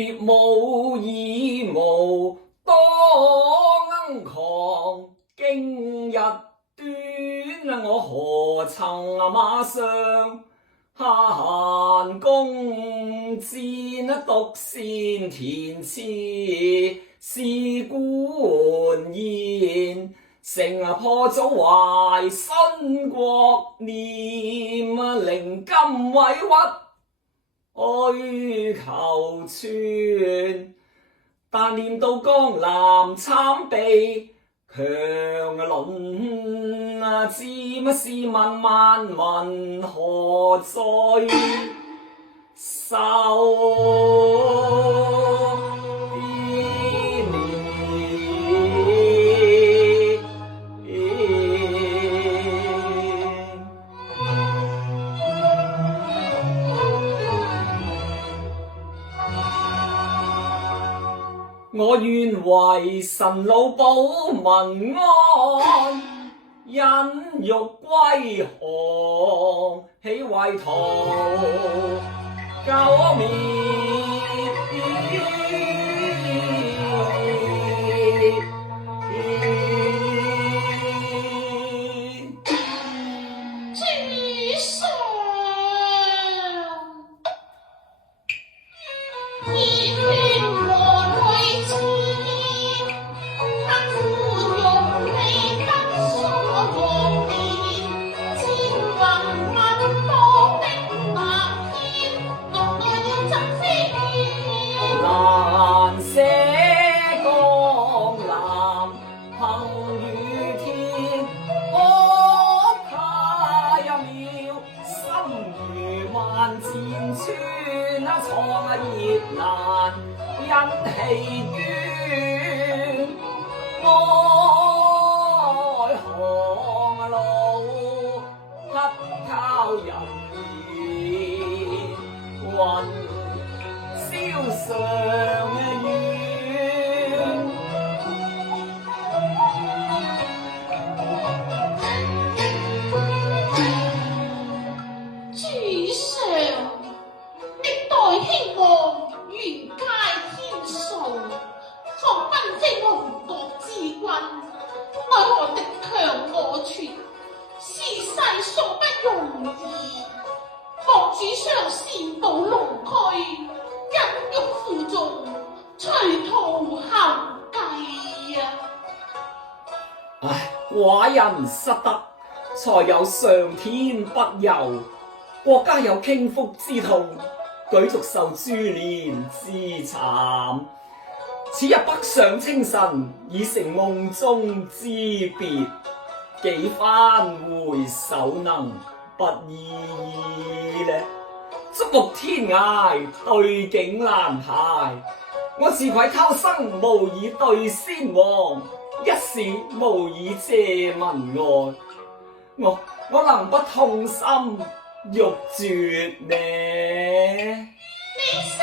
蝶無義無當狂，經日短我何曾馬上閒弓箭，獨善填詞是官言，成破祖懷新國念，靈金委屈去求全，但念到江南慘悲強鄰，知乜試問萬民何在受我願為臣老保民安，忍辱歸降，豈為圖救滅？寡人失德，才有上天不佑，國家有傾覆之痛，舉族受株連之慘。此日北上清晨，已成夢中之別，幾番回首能不易呢？觸目天涯，對景難排，我自愧偷生，無以對先王。一時無以謝民愛，我能不痛心欲絕呢？你受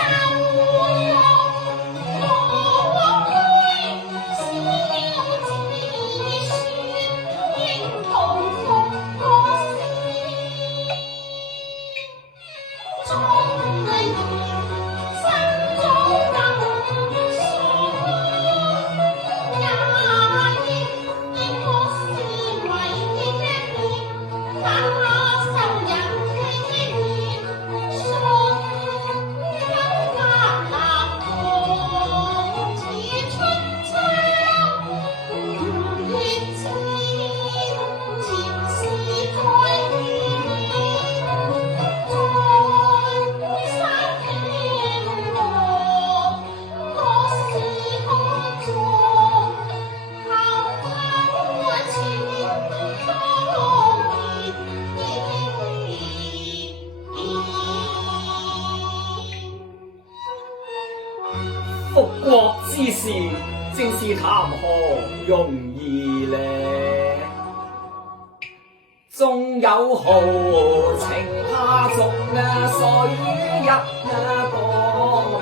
復國之事，正是談何容易呢？縱有豪情怕逐水一江無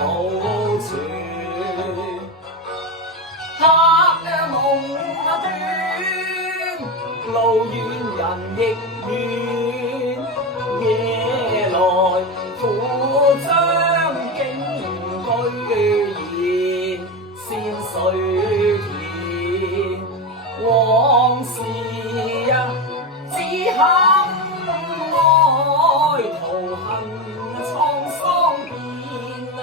存，客夢斷，路遠人亦遠，夜來苦將言先水田，往事啊只恨愛徒恨滄桑變啊。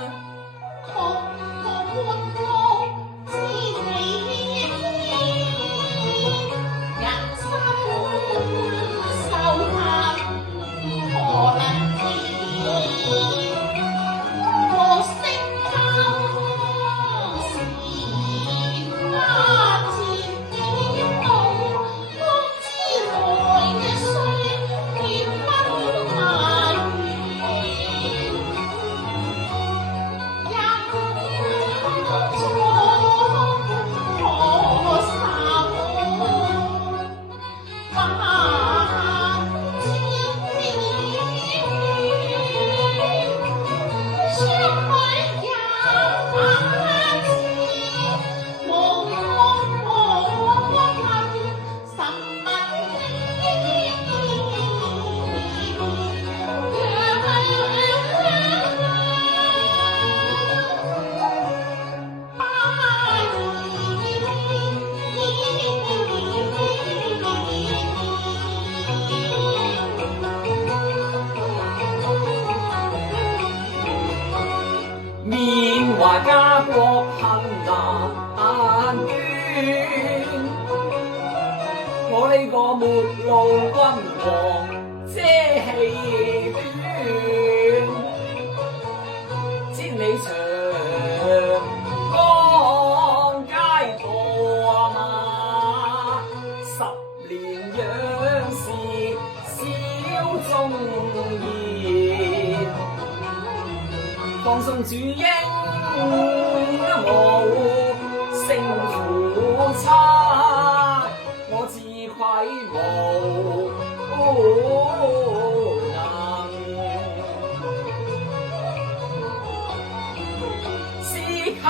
緬懷家國恨難斷，我呢個末路君王遮氣短，千里長江街過馬，10年仰視小眾言。放送主英無勝負差，我自愧無能，思考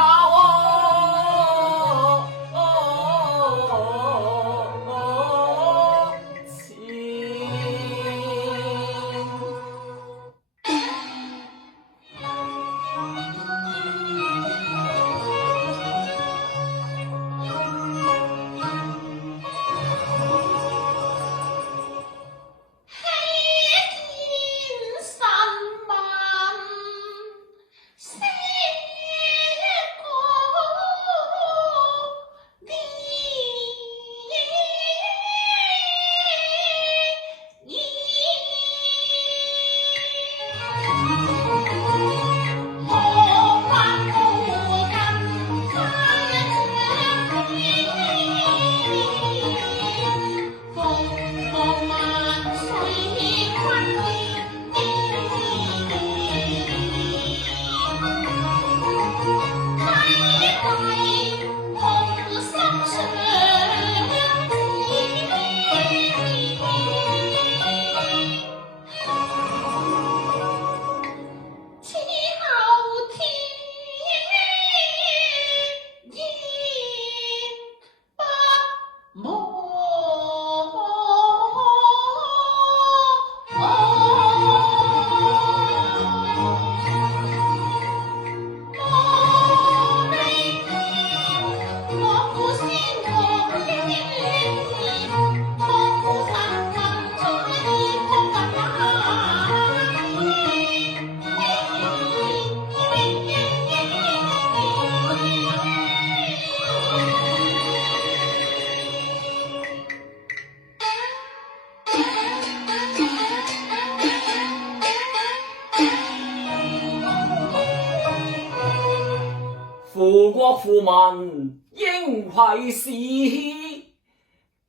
負國負民應攜使，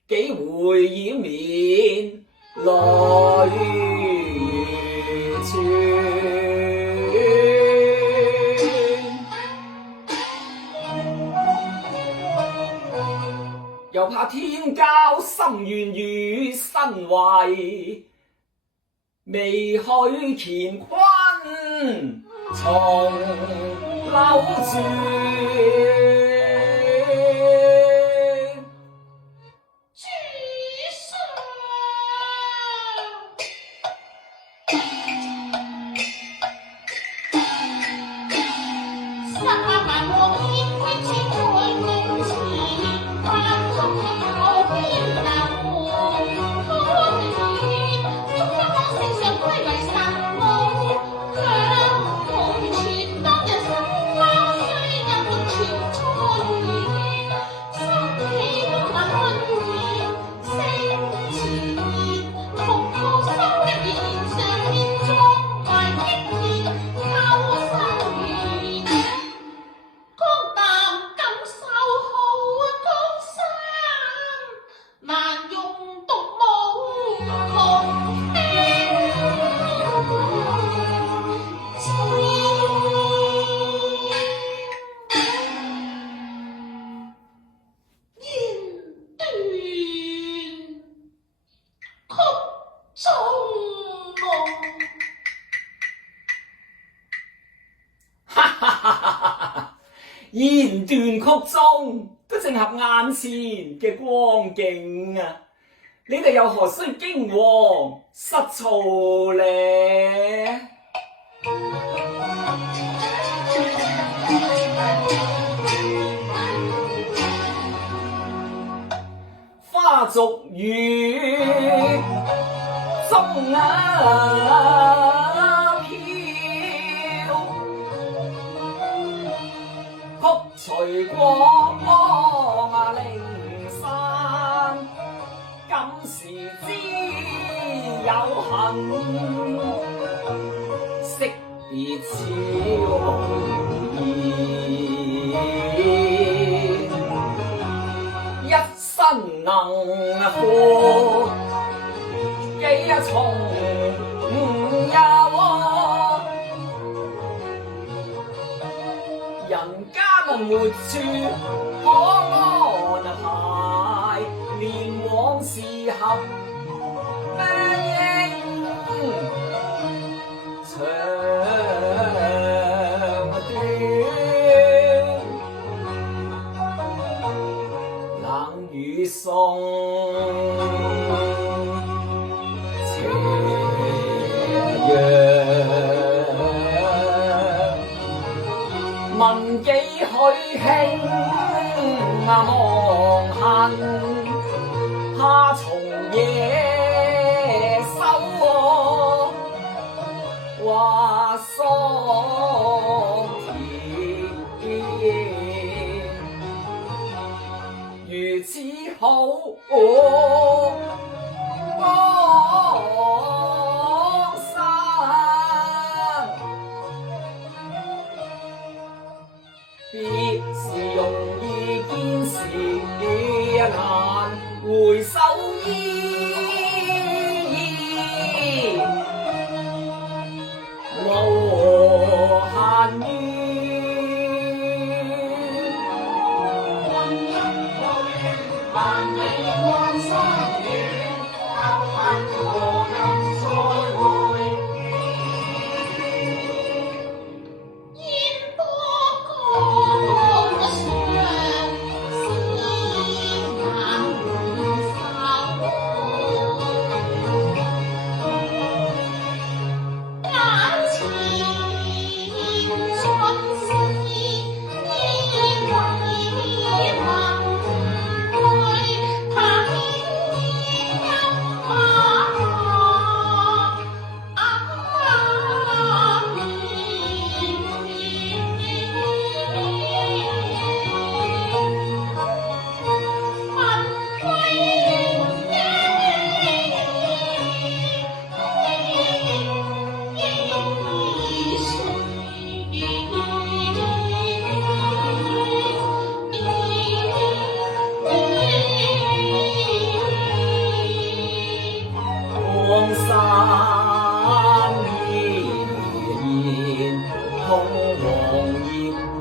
幾回掩面淚泉，又怕天交心願與身懷，未許乾坤重流轉。主上言斷曲中都正合眼前嘅光景啊！你哋又何須驚惶失措呢？花燭雨中隨光靈山，今時知有恨，惜別悄無言，一生能負幾重憂，人間沒處可安排，連往事合咩長短，冷雨送斜陽，問幾許輕忘恨，怕從野收話桑田，如此好江山，別時容易見時難，回首依依無限怨。萬里關山遠，交返何人再會？煙波江上，思難回首。眼前盡是依為民。江山依然，紅黃葉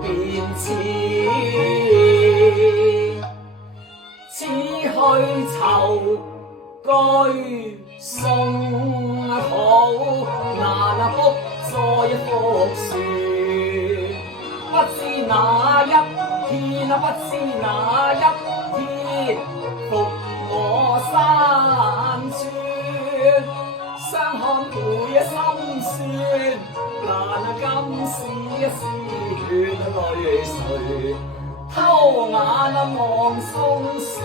變遷，此去愁居送好，難復再復說，不知哪一天，不知哪一天復我山川。相看會心酸，難今是血淚垂，偷眼望松酸，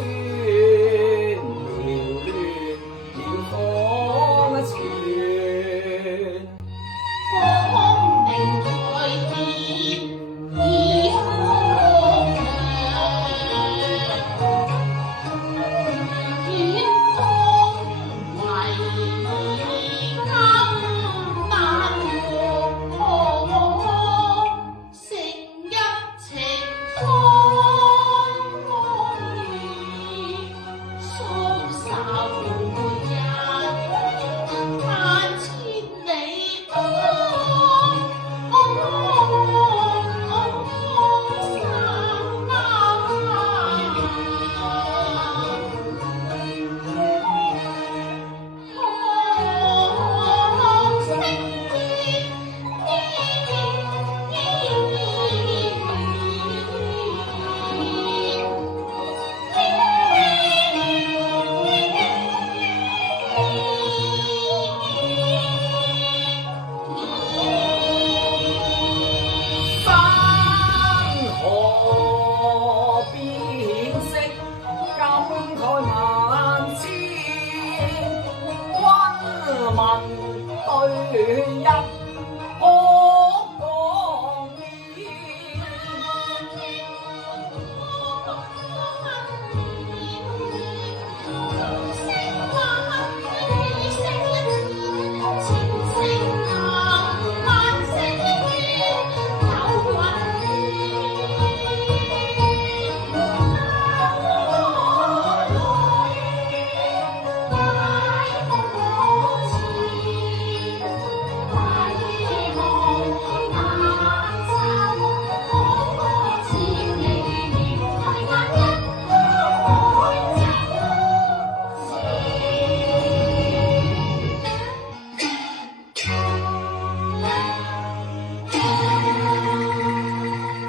撩亂了芳寸。光明在天，已空亮，遠方為金晚和，成一情開愛，雙手一萬千里對一可講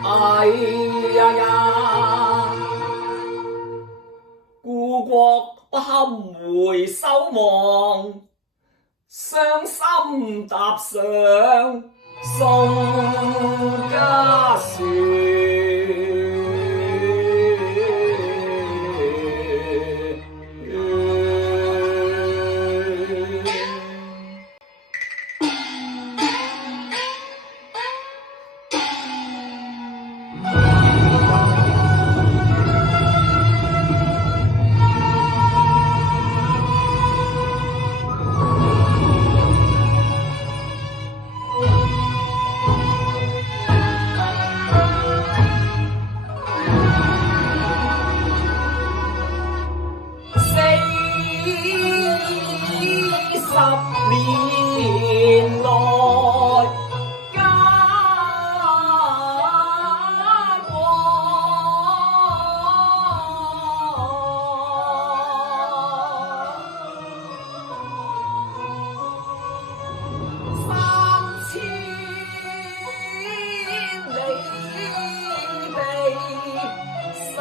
哎呀呀，故國不堪回首望，傷心踏上宋家船。40年來家國3000里地山。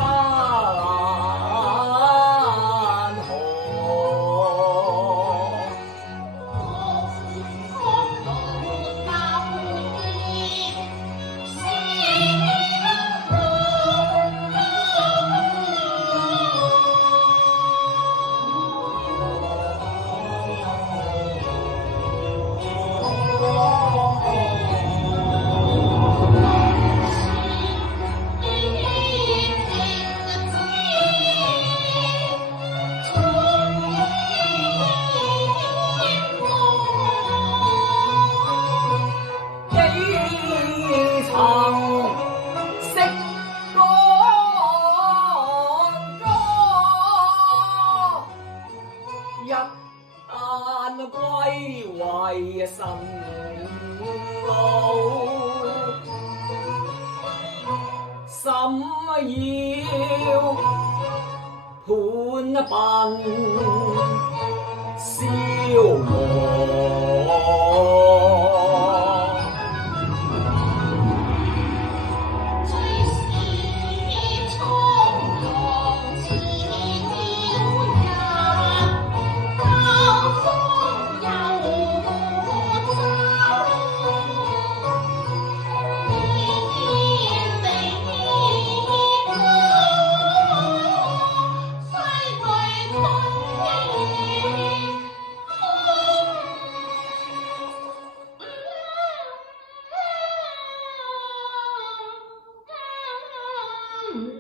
一旦歸為神路，心要盤笨消磨。有心